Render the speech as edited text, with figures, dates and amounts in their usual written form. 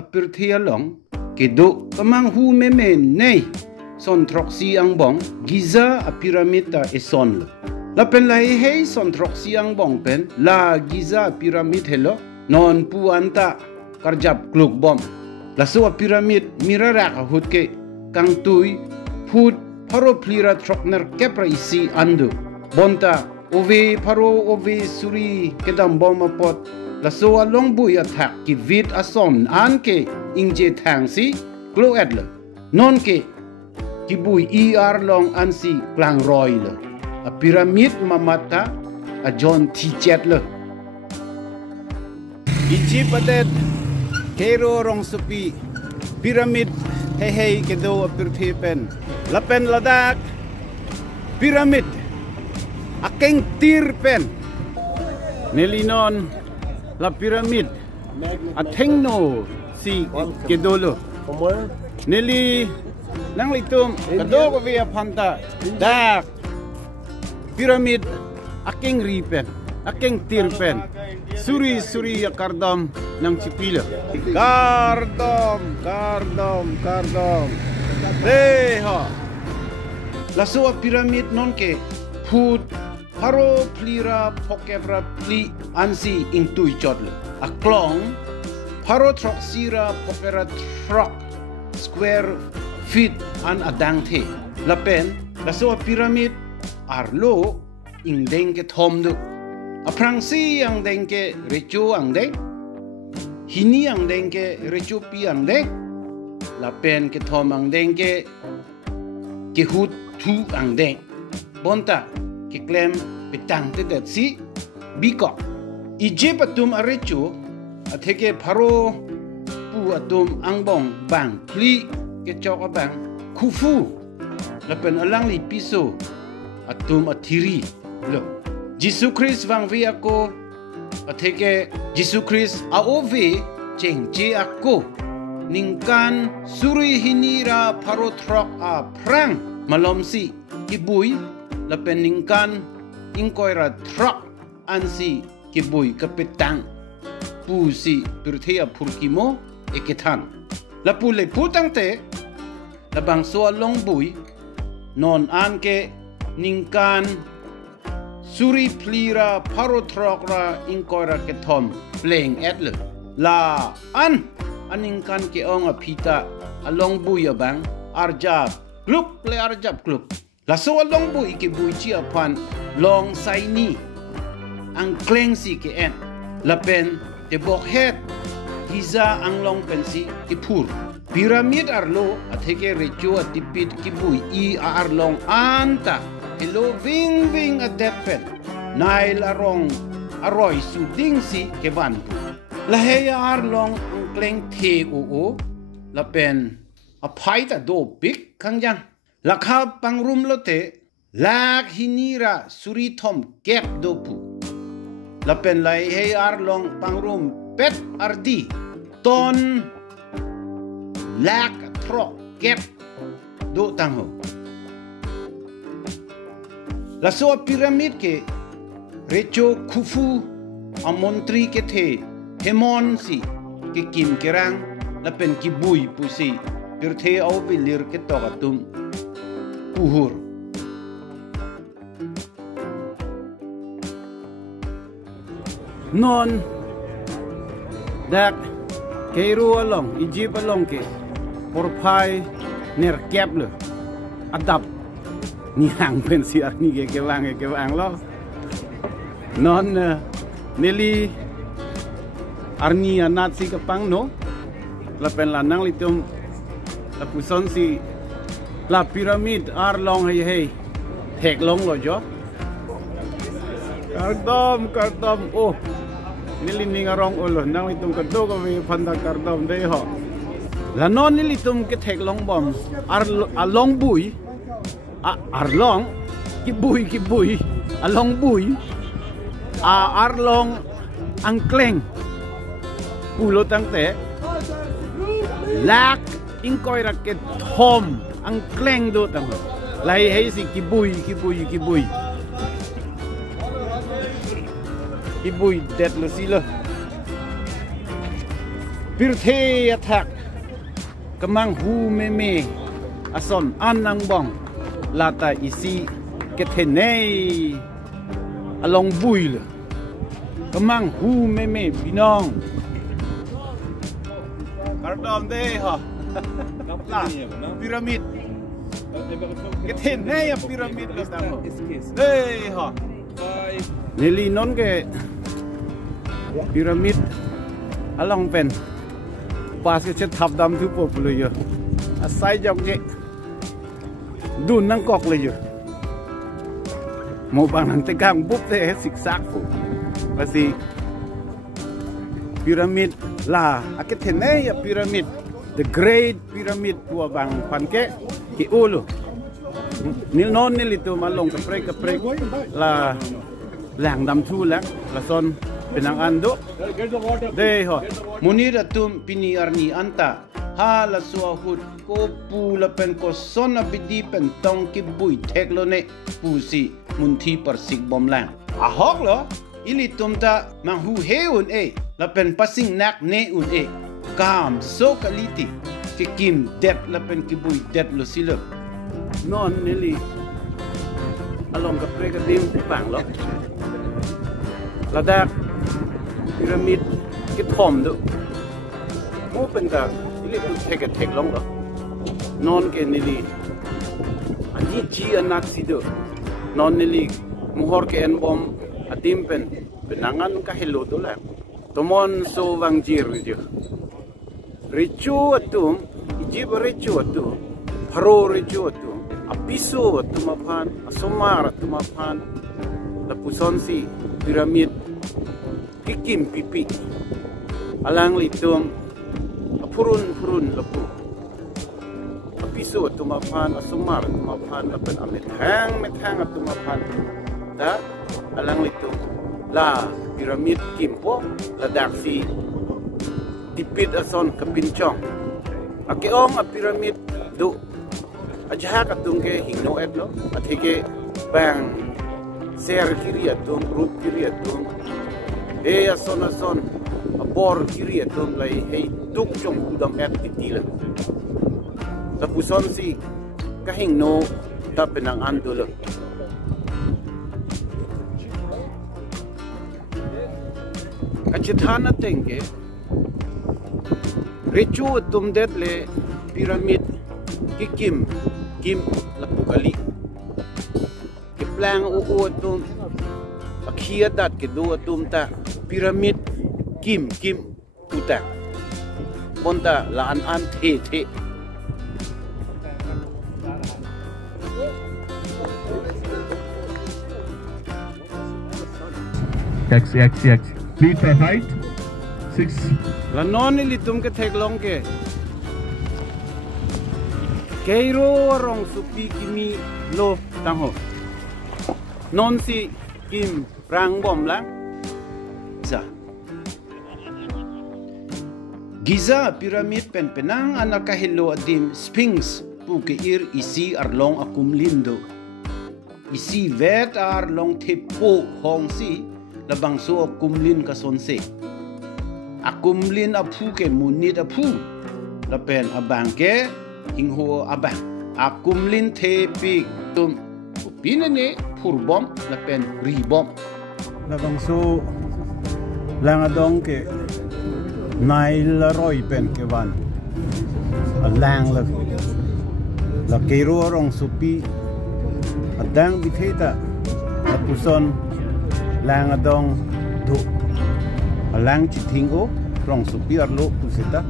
apirthia long kedo kamang hu meme nei son troksi ang bong Giza a pyramid ta eson lo la pen la hei son troksi ang bong pen la Giza pyramid helo non pu anta karjap kluk bom la so a pyramid mirarak hut ke kang tui put paro plira trokner kepra isi andu bonta ove paro ove suri kedam bom apot la so a long bui attack ki vit asom an ke ingje thang si klo edle non ke ki bui er long ansi klang roy le a pyramid mamata a John Tichet le Egypt adet kero rong supi pyramid hei kedo apirthi pen lapen ladak pyramid akeng tir pen nelinon la pyramid athengno si kedolo neli nang litum kedo ko via phanta dak pyramid akeng ripen akeng tir pen suri kardom nang cipila kardom deha la so pyramid non ke put paro plira pokebra pli ansi intui chodle a klong paro troxira pokera trok square feet an adang the la pen la so pyramid arlo ingdeng ke thomdu aprangsi ang dengke recho ang deng hini ang dengke recho pi ang deng la pen ke thom ang dengke ke hut thu ang deng bonta ke klem petang te det si biko Egypt atum arecho atheke pharo pu atum angbong bang pli ke chok abang Khufu la pen alang li piso atum athiri lo Jesus Christ vang vi ako atheke Jesus Christ aove chengche ako ningkan suri hinira pharo throk a prang malomsi kibui lapen ningkan ingkoira throk ansi kibui kapetang pusi pirthia phurkimo ekethan lapule putang te labang so long bui non anke ningkan suri plira paro trokra ingkora ketom playing etle la aningkan ke ong apita along buya bang arjab kluk play arjab kluk la so along bui ke bui chi apan long saini ang kleng si ke en la pen te bok het Giza ang long pensi ipur pyramid arlo atheke recho atipit ki bui arlong anta hello ving adepen nail arong aroy suding si kevan la heya arlong ang kleng the o la pen apai ta do big kangjang la kha pangrum lote lak hinira suri thom gap do pu la pen lai hey arlong pangrum pet ardi ton lak tro gap do tangho la so pyramid ke recho Khufu amontri ke the hemon si ke kim kerang la pen ki bui pusi pirthe au bilir ke to atum puhur non dak keiru along Egypt along ke porpai ner keble adap ni hang pensiar ni ke wang lo non neli arni anat si kapang no la pen lanang litum la puson si la pyramid ar long hey thek long lo jo kardom oh nili ningarong ulo nang litum kadto ko vi phanda kardom dei ho la non nili tum ke thek long bom ar along bui arlong ki bui along bui arlong angkleng pulo tangte lak ingkoy raket thom angkleng do tang lai hei si ki bui det lo si lo pirthe attack kamang hu me ason anang bong lata isi kethenei along buil kamang hu me binong kardom de ha piramid kethenei piramid latang de ha nili non ke piramid along pen pas ke thap dam thu pop le yo asai jok je dun nang kok le yo mo bang nang tegang bup te siksak pu pasti piramid la akethene ya piramid the great pyramid tua bang panke ki ulu nil non nil itu malong keprek la lang dam thu la son penang ando de ho munir atum pini arni anta hala suahut ko pula pen ko sona bidi pen tong ki bui theklo ne pusi munthi persik bom lang ahok lo ili tumta manghu heun e la pen passing nak ne un e kam so kaliti ki kim det la pen ki bui det lo silo non nili along ka pregadim pang lo ladak piramid ki thom do mo pen ka ili tu thek long lo non ke nili ani ji anak sido non nili muhor ke en bom atim pen benangan ka hello do la tomon so wangjir jo ricu atum iji ricu atum haro ricu atum apiso tumapan asomar tumapan la puson si piramid kikim pipi alang litum purun lepu apiso tumapan asomar tumapan lapen methang tumapan da alang litum la piramid kimpo la daksi tipid ason kapincong akeong a piramid do ajaha katung ke hingno etlo athike bang ser kiri atung group kiri atung ason abor kiri atung lai hey duk chong udam et kitila tapuson si kahingno ta penang andolo kachithana tengke ricu tumdet le piramid kim lapukali kiplang tum akhia dat ke do tum ta piramid kim uta bonta la an the X. Lead for height 6. La non li tum ke thek long ke keiro rong supi kimi lo tang ho non si kim rang bom lang za Giza piramid penang anaka hello adim Sphinx pu ke ir isi arlong akum lindo isi vet arlong thipo hong si labang so kumlin ka sonse akumlin aphu ke munit aphu lapen abangke hingho abang akumlin thepi tum pinane purbom lapen ribom labang so langadong ke nail roy pen ke wan alang la keiro rong supi adang bitheta apuson lang adong du alang chitingo rong supi arlo puseta